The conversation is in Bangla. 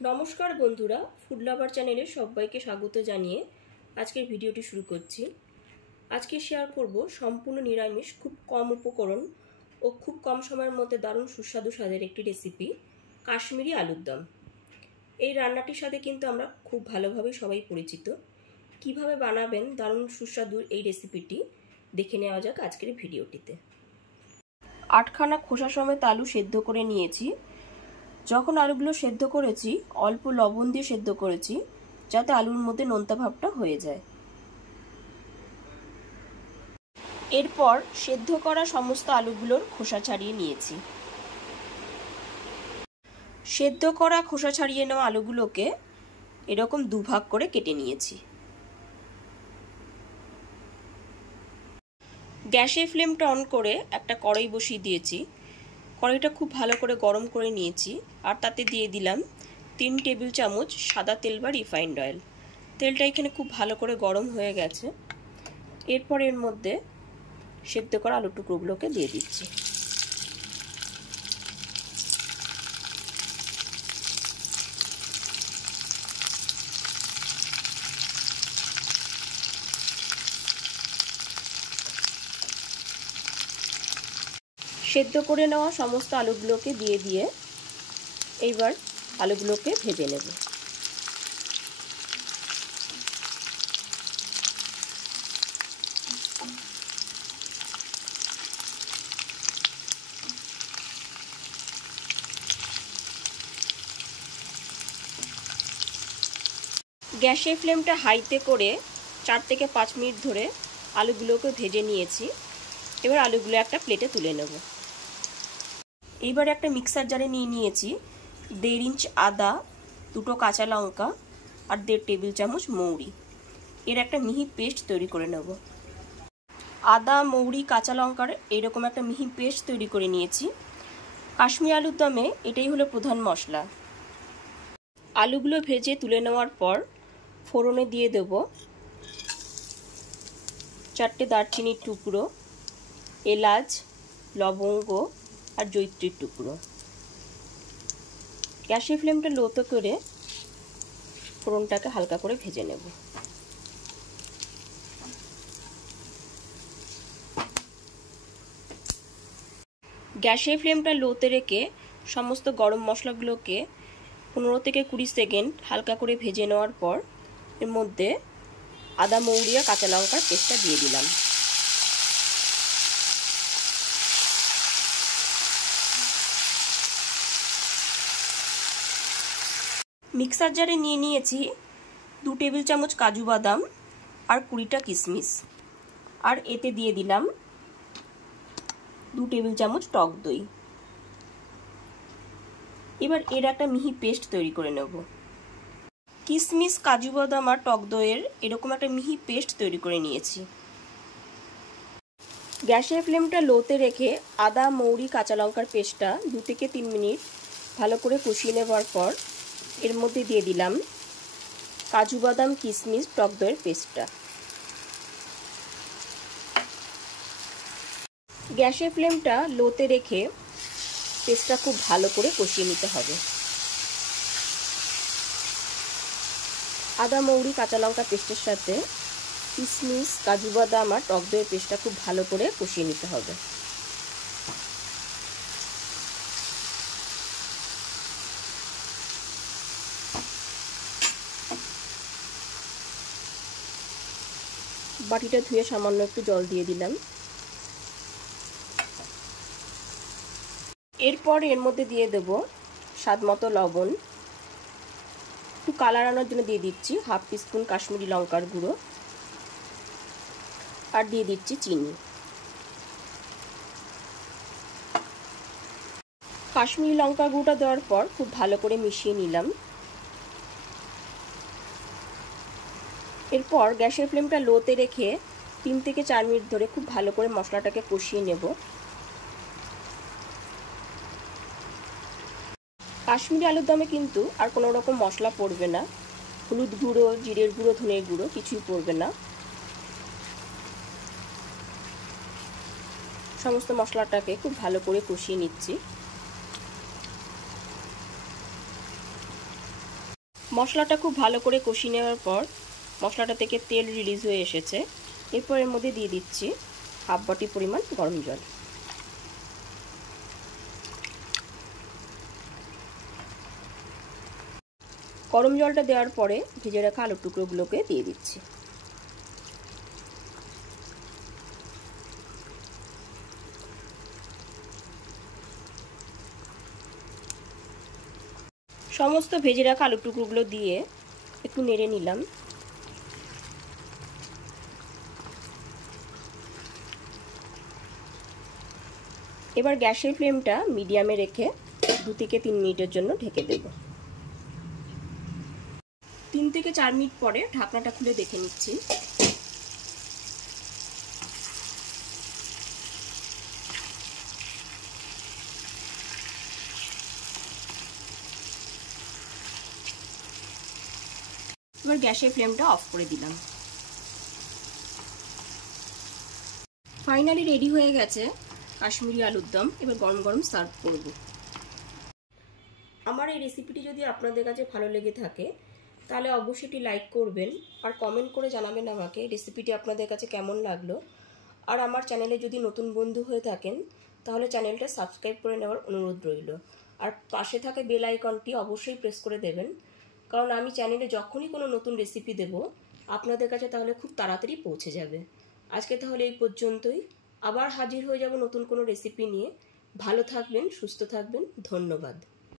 নমস্কার বন্ধুরা, ফুড লাভার চ্যানেলে সবাইকে স্বাগত জানিয়ে আজকের ভিডিওটি শুরু করছি। আজকে শেয়ার করব সম্পূর্ণ নিরামিষ, খুব কম উপকরণ ও খুব কম সময়ের মধ্যে দারুণ সুস্বাদু স্বাদের একটি রেসিপি, কাশ্মীরি আলুর দম। এই রান্নাটির সাথে কিন্তু আমরা খুব ভালোভাবে সবাই পরিচিত। কিভাবে বানাবেন দারুণ সুস্বাদু এই রেসিপিটি দেখে নেওয়া যাক আজকের ভিডিওটিতে। 8খানা খোসা সমেত আলু সেদ্ধ করে নিয়েছি। যখন আলুগুলো সেদ্ধ করেছি অল্প লবণ দিয়ে সেদ্ধ করেছি, যাতে আলুর মধ্যে নোনতা ভাবটা হয়ে যায়। এরপর সেদ্ধ করা সমস্ত আলুগুলোর খোসা ছাড়িয়ে নিয়েছি। সেদ্ধ করা খোসা ছাড়িয়ে নেওয়া আলুগুলোকে এরকম দুভাগ করে কেটে নিয়েছি। গ্যাসের ফ্লেমটা অন করে একটা কড়াই বসিয়ে দিয়েছি। কড়াইটা খুব ভালো করে গরম করে নিয়েছি, আর তাতে দিয়ে দিলাম 3 টেবিল চামচ সাদা তেল বা রিফাইন্ড অয়েল। তেলটা এখানে খুব ভালো করে গরম হয়ে গেছে। এরপর এর মধ্যে সেদ্ধ করা আলু টুকরোগুলোকে দিয়ে দিচ্ছি। সেদ্ধ করে নেওয়া সমস্ত আলুগুলোকে দিয়ে এইবার আলুগুলোকে ভেজে নেব। গ্যাসের ফ্লেমটা হাইতে করে 4 থেকে 5 মিনিট ধরে আলুগুলোকে ভেজে নিয়েছি। এবার আলুগুলো একটা প্লেটে তুলে নেব। এইবার একটা মিক্সার জারে নিয়েছি 1.5 ইঞ্চ আদা, 2টো কাঁচা লঙ্কা আর 1.5 টেবিল চামচ মৌরি। এর একটা মিহি পেস্ট তৈরি করে নেব। আদা, মৌরি, কাঁচা লঙ্কার এরকম একটা মিহি পেস্ট তৈরি করে নিয়েছি। কাশ্মীরি আলুর দমে এটাই হলো প্রধান মশলা। আলুগুলো ভেজে তুলে নেওয়ার পর ফোড়নে দিয়ে দেব 4টে দারচিনির টুকরো, এলাচ, লবঙ্গ আর জয়িত্রীর টুকরো। গ্যাসের ফ্লেমটা লোতে করে ফোড়নটাকে হালকা করে ভেজে নেব। গ্যাসের ফ্লেমটা লোতে রেখে সমস্ত গরম মশলাগুলোকে 15 থেকে 20 সেকেন্ড হালকা করে ভেজে নেওয়ার পর এর মধ্যে আদা, মৌরি আর কাঁচা লঙ্কার পেস্টটা দিয়ে দিলাম। মিক্সার জারে নিয়েছি 2 টেবিল চামচ কাজু বাদাম আর 20টা কিশমিশ, আর এতে দিয়ে দিলাম 2 টেবিল চামচ টক দই। এবার এর একটা মিহি পেস্ট তৈরি করে নেব। কিশমিশ, কাজু বাদাম আর টক দইয়ের এরকম একটা মিহি পেস্ট তৈরি করে নিয়েছি। গ্যাসের ফ্লেমটা লোতে রেখে আদা, মৌরি, কাঁচা লঙ্কার পেস্টটা 2 থেকে 3 মিনিট ভালো করে কষিয়ে নেবার পর এর মধ্যে দিয়ে দিলাম কাজু বাদাম, কিশমিশ, টক দইয়ের পেস্টটা। গ্যাসের ফ্লেমটা লোতে রেখে পেস্টটা খুব ভালো করে কষিয়ে নিতে হবে। আদা, মৌরি, কাঁচা লঙ্কা পেস্টের সাথে কিশমিশ, কাজু বাদাম আর টক দইয়ের পেস্টটা খুব ভালো করে কষিয়ে নিতে হবে। বাটিটা ধুয়ে সামান্য একটু জল দিয়ে দিলাম। এরপর এর মধ্যে দিয়ে দেব স্বাদ মতো লবণ, একটু কালার আনার জন্য দিয়ে দিচ্ছি 1/2 টিস্পুন কাশ্মীরি লঙ্কার গুঁড়ো, আর দিয়ে দিচ্ছি চিনি। কাশ্মীরি লঙ্কা গুঁড়োটা দেওয়ার পর খুব ভালো করে মিশিয়ে নিলাম। এরপর গ্যাসের ফ্লেমটা লোতে রেখে 3 থেকে 4 মিনিট ধরে খুব ভালো করে মশলাটাকে কষিয়ে নেব। কাশ্মীরি আলুর দমে কিন্তু আর কোনো রকম মশলা পড়বে না, হলুদ গুঁড়ো, জিরের গুঁড়ো, ধনের গুঁড়ো কিছুই পড়বে না। সমস্ত মশলাটাকে খুব ভালো করে কষিয়ে নিচ্ছি। মশলাটা খুব ভালো করে কষিয়ে নেওয়ার পর মশলাটা থেকে তেল রিলিজ হয়ে এসেছে। এরপর এর মধ্যে দিয়ে দিচ্ছি হাফ বাটি পরিমাণ গরম জল। গরম জলটা দেওয়ার পরে ভেজে রাখা আলুর টুকরোগুলোকে দিয়ে দিচ্ছি। সমস্ত ভেজে রাখা আলুর টুকরোগুলো দিয়ে একটু নেড়ে নিলাম। এবার গ্যাসের ফ্লেমটা মিডিয়ামে রেখে 2 থেকে 3 মিনিটের জন্য ঢেকে দেব। 3 থেকে 4 মিনিট পরে ঢাকনাটা খুলে দেখে নিচ্ছি। এবার গ্যাসের ফ্লেমটা অফ করে দিলাম। ফাইনালি রেডি হয়ে গেছে কাশ্মীরি আলুর দম। এবার গরম গরম সার্ভ করব। আমার এই রেসিপিটি যদি আপনাদের কাছে ভালো লেগে থাকে তাহলে অবশ্যই একটি লাইক করবেন আর কমেন্ট করে জানাবেন আমাকে রেসিপিটি আপনাদের কাছে কেমন লাগলো। আর আমার চ্যানেলে যদি নতুন বন্ধু হয়ে থাকেন তাহলে চ্যানেলটা সাবস্ক্রাইব করে নেওয়ার অনুরোধ রইল। আর পাশে থাকা বেল আইকনটি অবশ্যই প্রেস করে দেবেন, কারণ আমি চ্যানেলে যখনই কোনো নতুন রেসিপি দেব আপনাদের কাছে তাহলে খুব তাড়াতাড়ি পৌঁছে যাবে। আজকে তাহলে এই পর্যন্তই। আবার হাজির হয়ে যাব নতুন কোনো রেসিপি নিয়ে। ভালো থাকবেন, সুস্থ থাকবেন। ধন্যবাদ।